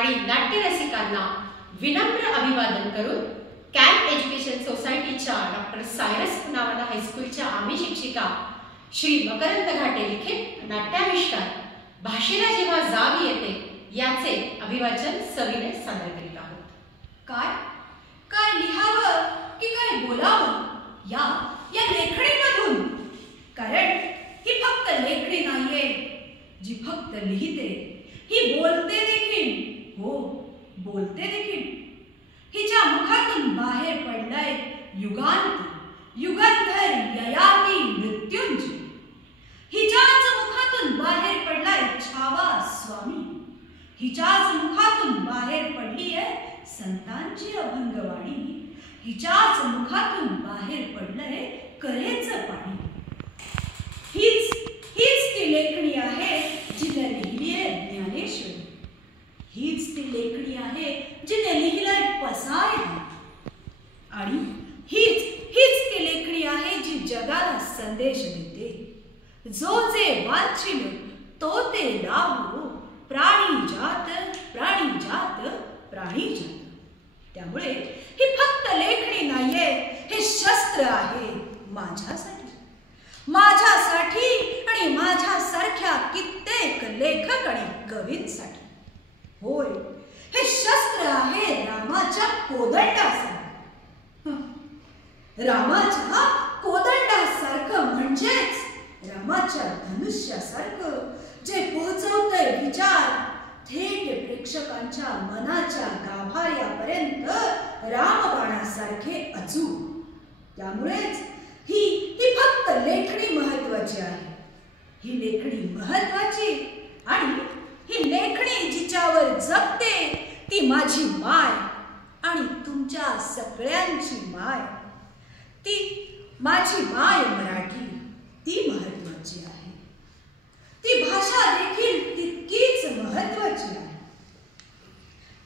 आणि नाट्यरसिकांना विनम्र अभिवादन करून कॅम्प एज्युकेशन सोसायटीच्या डॉक्टर सायरस पुनावाला हायस्कूलच्या आम्ही शिक्षिका श्री मकरंद घाटे लिखित नाट्याविष्कार भाषेला जेव्हा जाग येते याचे अभिवाचन सविनय सादर करीत आहोत. काय काय लिहावं की काय बोलावं या लेखणीमधून, कारण ही फक्त लेखणी नाहीये जी फक्त लिहिते, ही बोलते देखील. हो, बोलते देखील. हिच्या मुखातून बाहेर पडलाय युगांत युगंधर ययाती मृत्युंजय. हिच्याच मुखातून बाहेर पडलाय छावा स्वामी. हिच्याच मुखातून बाहेर पडली आहे संतांची अभंगवाणी. हिच्याच मुखातून बाहेर पडलंय कलेचं पाणी. हीच ती लेखणी आहे जिने लिहिली आहे ज्ञानेश्वरी. हीच ती लेखणी आहे जिने लिहिलंय पसाय. आणि हीच ती लेखणी आहे जी जगाला संदेश देते. जो जे वांछिल तो ते लाभो, प्राणी जात प्राणी जात प्राणी जात. त्यामुळे ही फक्त लेखणी नाहीये, हे शस्त्र आहे माझ्यासाठी आणि माझ्यासारख्या कित्येक लेखक आणि कवींसाठी. होय, हे शस्त्र आहे रामाच्या कोदंडासारखं. रामाच्या कोदंडासारखं म्हणजेच रामाच्या धनुष्यासारखं, जे पोहोचवतंय विचार थेट प्रेक्षकांच्या मनाच्या गाभाऱ्यापर्यंत रामबाणासारखे अचूक. त्यामुळेच ही फक्त लेखणी महत्वाची आहे. ही लेखणी महत्वाची आणि ही लेखणी जिच्यावर जगते ती माझी माय आणि तुमच्या सगळ्यांची माय. ती माझी माय मराठी, ती महत्वाची आहे. ती भाषा देखील तितकीच महत्वाची आहे.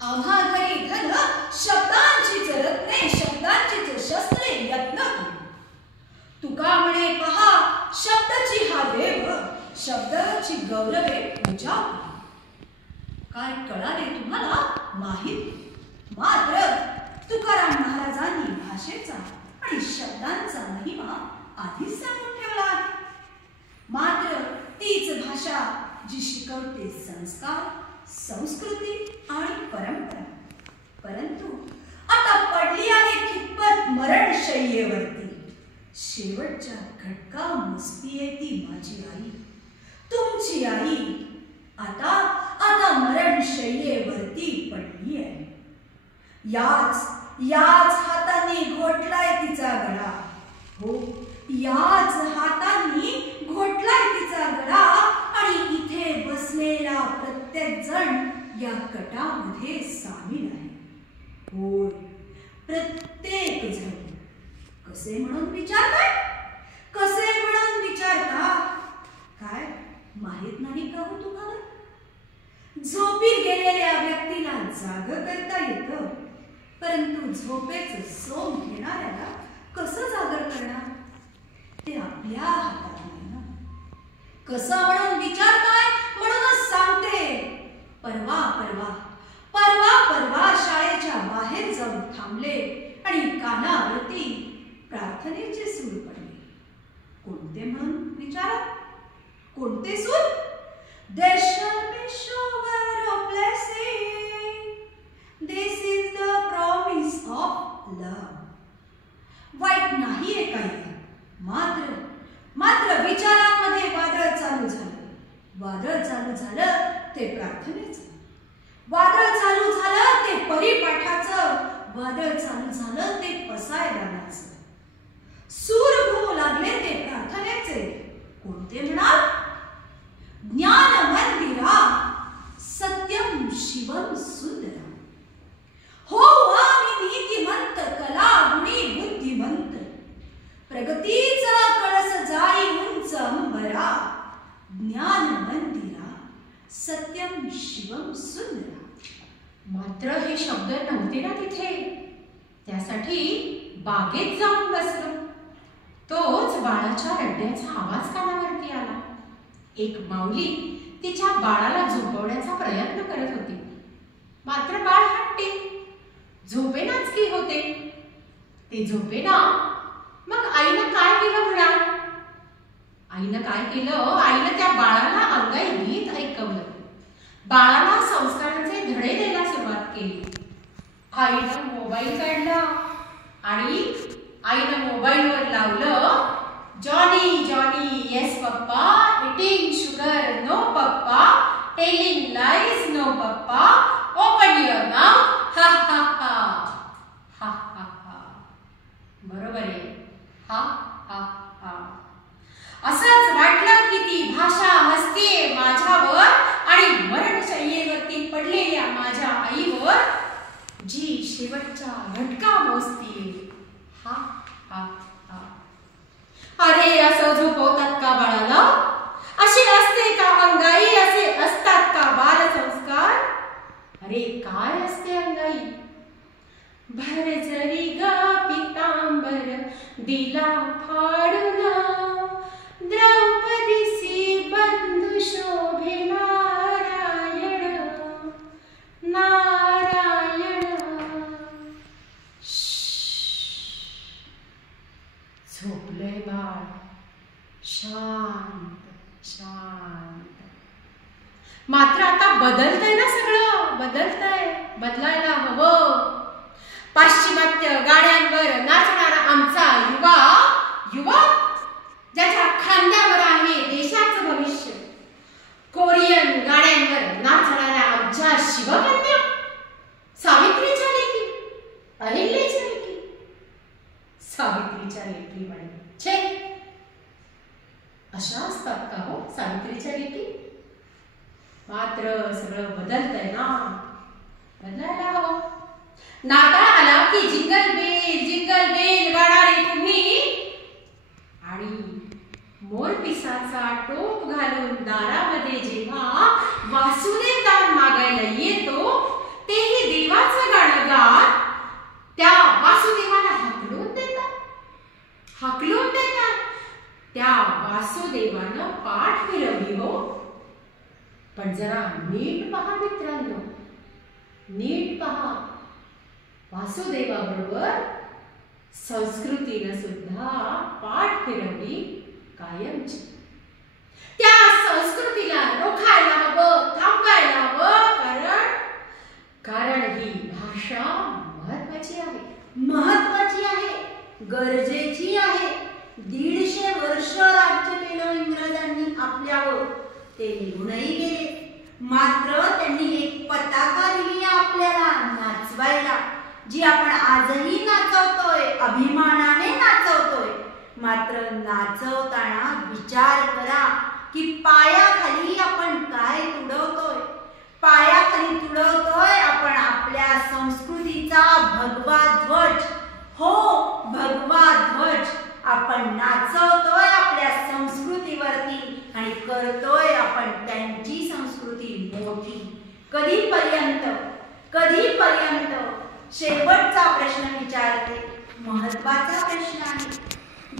आम्हा घरी धन शब्दांचीच रत्ने, शब्दांचीच शस्त्रे यत्न करू. तुका म्हणे पहा शब्दाची हा देव, शब्दाची गौरवे पूजा. काय कळाले तुम्हाला माहीत, मात्र तुकाराम महाराजांनी भाषेचा आणि शब्दांचा महिमा आधीच सांगून ठेवला आहे. मात्र तीच भाषा जी शिकवते संस्कार, संस्कृती आणि परंपरा. परंतु आता पडली आहे खितपत मरणशय्येवरती. शेवटच्या घटका मुसतीये ती माझी आई, तुमची आई. आता मरणशय्येवरती पडली आहे. याच हातांनी घोटलाय तिचा गळा. हो, याच हातांनी घोटलाय तिचा गळा. आणि इथे बसलेला प्रत्येक जण या कटामध्ये सामील आहे. होय, प्रत्येक जण. कसे म्हणून विचारता? काय माहित नाही का हो तुम्हाला? झोपी गेलेल्या व्यक्तीला जाग करता येतं, परंतु झोपेचं सोम घेणाऱ्याला कसं जागर करणार ते आपल्या हातात नाही ना. कसं म्हणून विचारताय? म्हणूनच सांगते. परवा शाळेच्या बाहेर जाऊन थांबले आणि कानावरती प्रार्थनेचे सूर पडले. कोणते म्हणून विचारा? कोणते सूर? There shall be shower of blessing. This is the promise of love. वाईट नाहीये काही, मात्र विचारांमध्ये वादळ चालू झालं ते प्रार्थनेचं, वादळ चालू झालं ते परिपाठाचं, वादळ चालू झालं ते पसायदानाचं. सूर घुमू लागले ते प्रार्थनेचे. कोणते म्हणाल? ज्ञान मंदिरा सत्यम शिवम सुंदरा. हो आम्ही नीतिमंत, कला गुणी बुद्धिमंत. प्रगतीचा कळस जाई उंच अंबरा. ज्ञान मंदिरा सत्यम शिवम सुंदरा. मात्र हे शब्द नव्हते ना तिथे. त्यासाठी बागेत जाऊन बसलो. तोच बाळाच्या रडण्याचा आवाज कानावरती आला. एक माऊली तिच्या बाळाला झोपवण्याचा प्रयत्न करत होती. मात्र बाळ हट्टी, झोपेनाच की होते. ते झोपेना. मग आईनं काय केलं म्हणा? आईनं काय केलं? आईनं त्या बाळाला अंगाई गीत ऐकवलं. बाळाला संस्कारांचे धडे द्यायला सुरुवात केली. आईनं मोबाईल काढला आणि आईनं मोबाईलवर लावलं, Johnny Johnny yes papa, eating sugar no पप्पा, टेलिंग लाईज नो पप्पा, ओपन युअर माउथ, हा हा हा हा हा हा. बरोबर आहे, हा हा हा. असंच वाटलं की ती भाषा हसते माझ्यावर आणि मरणशय्येवरती पडलेल्या माझ्या आईवर, जी शेवटचा घटका मोजते. हा हा हा. अरे असं झोपवतात का बाळाला? अशी असते का अंगाई? असे असतात का बालसंस्कार? अरे काय असते अंगाई? भरजरी ग पितांबर दिला फाडून, द्रौपदीसी बंधू शोभे नारायण नारायण. झोपलंय बाळ शांत शांत. मात्र आता बदलतंय ना सगळं, बदलतंय, बदलायला हवं. पाश्चिमात्य गाड्यांवर नाचणारा आमचा युवा, युवा ज्याच्या खांद्यावर आहे देशाचं भविष्य, कोरियन गाड्यांवर नाचणाऱ्या आमच्या शिवकन्या, सावित्रीच्या लेकी, अहिल्याच्या लेकी, सावित्रीच्या लेकी म्हणे. छे, अशा असतात का हो सावित्रीच्या लेकी? मात्र सगळं बदलतंय ना, बदलायला हवं. नाताळ आला की जिंगल बेल गाणारे तुम्ही, आणि मोरपिसाचा टोप घालून दारामध्ये जेव्हा वासुदेव मागायला येतो, तेही देवाचं गाणं गात त्या वासुदेवाला हाकलून देतात. त्या वासुदेवानं पाठ फिरवली हो. पण जरा नीट पहा मित्रांनो, नीट पहा. वासुदेवाबरोबर संस्कृतीनं सुद्धा पाठ फिरवली कायमची. त्या संस्कृतीला रोखायला हवं, थांबवायला हवं. कारण ही भाषा महत्वाची आहे, गरजेची आहे. 150 वर्ष राज्य केलं इंग्रजांनी आपल्यावर, ते निघूनही गेले. मात्र त्यांनी एक पताका दिली आपल्याला नाचवायला, जी आपण आजही नाचवतोय, अभिमानाने नाचवतोय. मात्र नाचवताना विचार करा की पायाखाली आपण काय तुडवतोय. पायाखाली तुडवतोय आपण आपल्या संस्कृतीचा भगवा ध्वज. हो, भगवा ध्वज. आपण नाचवतोय आपल्या संस्कृतीवरती आणि करतोय आपण त्यांची संस्कृती मोठी. कधीपर्यंत? शेवटचा प्रश्न विचारते, महत्वाचा प्रश्न आहे.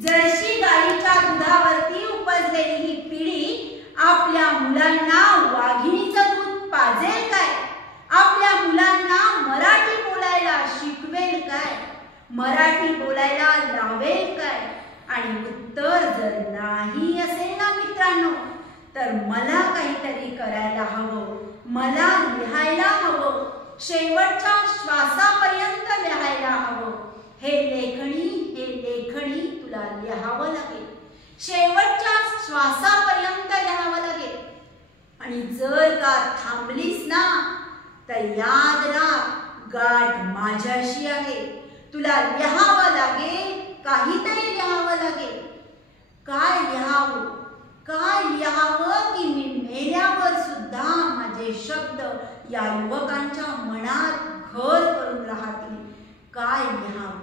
जर्सी गाईच्या दुधावरती उपजलेली ही पिढी आपल्या मुलांना वाघिणीचं दूध पाजेल काय? आपल्या मुलांना मराठी बोलायला शिकवेल काय? मराठी बोलायला लावेल काय? आणि उत्तर जर नाही असेल ना मित्रांनो, तर मला काहीतरी करायला हवं, मला लिहायला हवं, शेवटच्या श्वासापर्यंत लिहायला हवं. हे लेखणी तुला लिहावं लागेल, शेवटच्या श्वासापर्यंत लिहावं लागेल. आणि जर का थांबलीस ना, तर याद राख, गाठ माझ्याशी आहे. तुला लिहावं लागेल, काहीतरी लिहावं लागेल. काय लिहावं की मी मेल्यावर सुद्धा माझे शब्द या युवकांच्या मनात घर करून राहतील. काय लिहावं?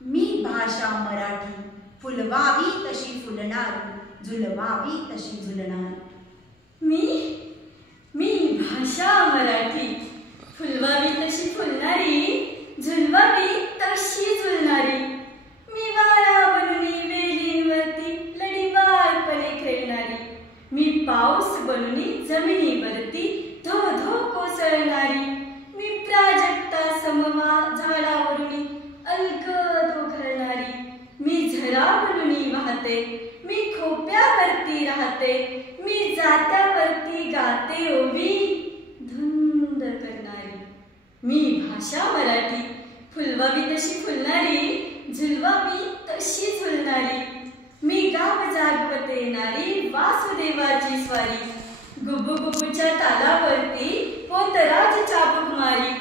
मी भाषा मराठी, फुलवावी तशी फुलणार, झुलवावी तशी झुलणार. मी भाषा मराठी, फुलवावी तशी फुलणारी, झुलवावी तशी झुलणारी. मी वारा बनून वेलींवरती लढीवारपणे खेळणारी. मी पाऊस बनून जमिनीवरती धो धो कोसळणारी, मी प्राजक्ता समवा झाडावरून अलगद ओघळणारी, मी झरा बनून वाहते, मी खोप्यावरती राहते, मी जात्यावरती गाते ओवी धुंद करणारी, मी भाषा मराठी फुलवावी तशी फुलणारी, झुलवावी तशी झुलणारी, मी गाव जागवते नारी वासुदेवाची स्वारी, गुबु गुबुच्या तालावरती पोतराज चाबूक मारी,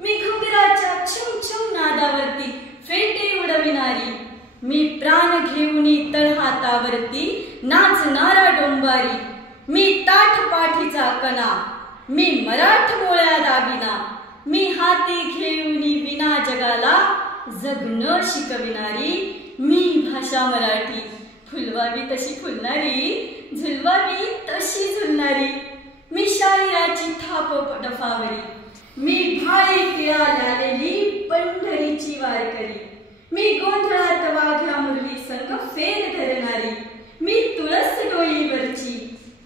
मी घुगराच्या छुम छुम नादावरती फेटे उडविणारी, मी प्राण घेऊनी तळहातावरती नाचणारा डोंबारी, मी ताठ पाठीचा कणा, मी मराठमोळ्या दागिना, मी हाती घेऊनी विना जगाला जगणं शिकविणारी, मी भाषा मराठी फुलवावी तशी फुलणारी, झुलवावी तशी झुलणारी, मी शाहिराची थाप डफावरी, मी भाई किळा लालेली पंढरीची वारकरी, मी गोंधळात वाघ्या मुरली संग फेर धरणारी, मी तुळस डोईवरची,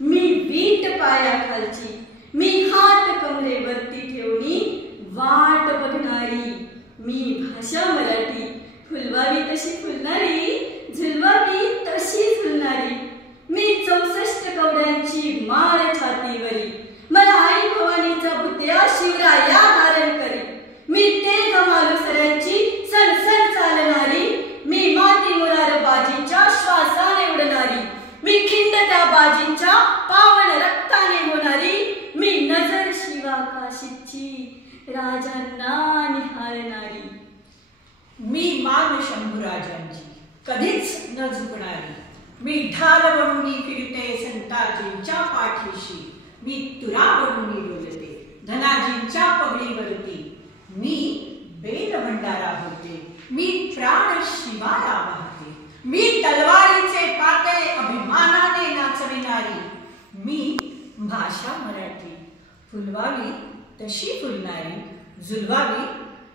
मी वीट पायाखालची, मी हात कमरेवरती ठेवणी वाट बघणारी, मी भाषा मराठी फुलवावी तशी फुलणारी, झुलवावी तशी झुलणारी, मी 64 कवड्यांची माळ छातीवरी, मला आई भवानीचा भुत्या शिवराया धारण करी, मी ते गमालुसऱ्यांची सणसण चालणारी, मी माती मुरार बाजींच्या श्वासाने उडणारी, मी खिंड त्या बाजींच्या पावन रक्ताने होणारी, मी नजर शिवा काशीची राजांना निहाळणारी, मी मान शंभूराजांची कधीच न झुकणारी, मी ढाल बनून फिरते संताजींच्या पाठीशी, मी तुरा बनून डोलते धनाजींच्या पगडीवरती, मी बेल भंडारा होते, मी प्राण शिवाला वाहते, मी तलवारीचे पाते अभिमानाने नाचविणारी, मी भाषा मराठी फुलवावी तशी फुलणारी, झुलवावी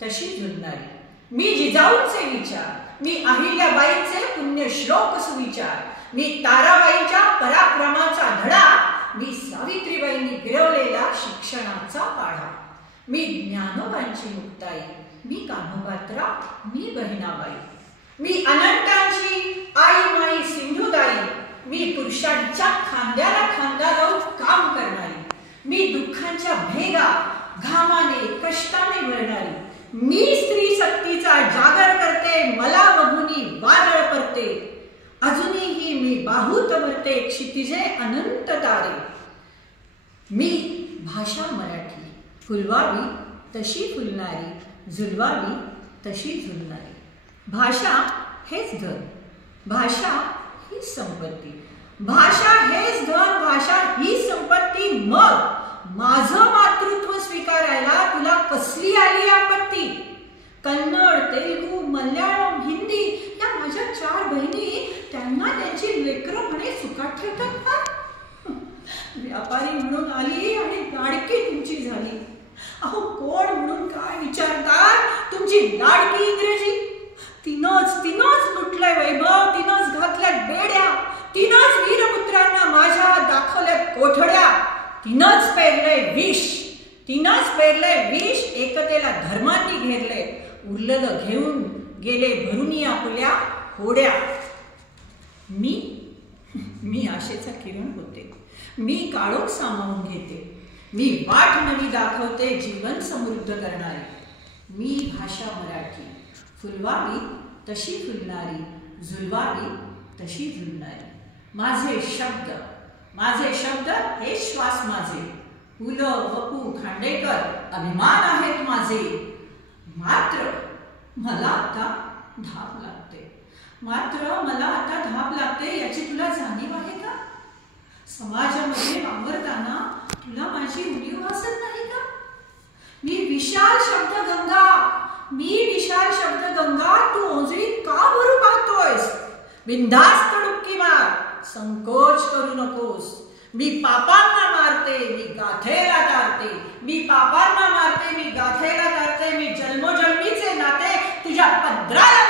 तशी झुलणारी, मी जिजाऊंचे विचार, मी अहिल्याबाईंचे पुण्यश्लोक सुविचार, मी ताराबाईंच्या पराक्रमाचा धडा, मी सावित्रीबाईंनी गिरवलेला शिक्षणाचा पाढा, मी ज्ञानोबांची मुक्ताई, मी कान्होबात्रा, मी बहिणाबाई, मी अनंतांची आई माई सिंधुताई, मी पुरुषांच्या खांद्याला खांदा लावून काम करणारी, मी दुःखांच्या भेगा घामाने कष्टाने भरणारी, मी स्त्री शक्तीचा जागर करते, मला बघूनी वादळ पडते, अजूनही मी बाहूत भरते क्षितिजे अनंत तारे, मी भाषा मराठी फुलवावी तशी फुलणारी, झुलवावी तशी झुलणारी, भाषा हेच धन, भाषा हीच संपत्ती, भाषा हेच धन, भाषा ही संपत्ती, मग माझं मातृत्व स्वीकारायला तुला कसली आली आपत्ती? कन्नड, तेलुगू, मल्याळम, हिंदी या माझ्या 4 बहिणी, त्यांना त्यांची लेकरं म्हणे सुखात ठेवतात का? व्यापारी म्हणून आली आणि लाडकी तुमची झाली. अहो कोण म्हणून काय विचारतात तुमची लाडकी इंग्रजी? तिनंच लुटलंय वैभव, तिनंच घातल्यात बेड्या, तिनंच वीरपुत्रांना माझ्या दाखवल्यात कोठड्या, तिनंच पेरलंय विष, एकतेला धर्मांनी घेरले, उरलेलं घेऊन गेले भरून आपुल्या होड्या. मी आशेचा किरण होते, मी काळोख सामावून घेते, मी वाट नवी दाखवते जीवन समृद्ध करणारी. मी भाषा मराठी फुलवावी तशी फुलणारी, झुलवावी तशी झुलणारी. माझे शब्द हे श्वास माझे, पु ल वपू खांडेकर अभिमान आहेत माझे. मात्र मला आता धाप लागते याची तुला जाणीव आहे का? समाजामध्ये वावरताना तुला माझी उणीव भासत नाही का? मी विशाल शब्दगंगा तू ओंजळीत का भरू पाहतोयस? बिनधास्त डुबकी मार, संकोच करू नकोस. मी पापांना मारते, मी गाथेला तारते, मी जन्मोजन्मीचे नाते तुझ्या पदराला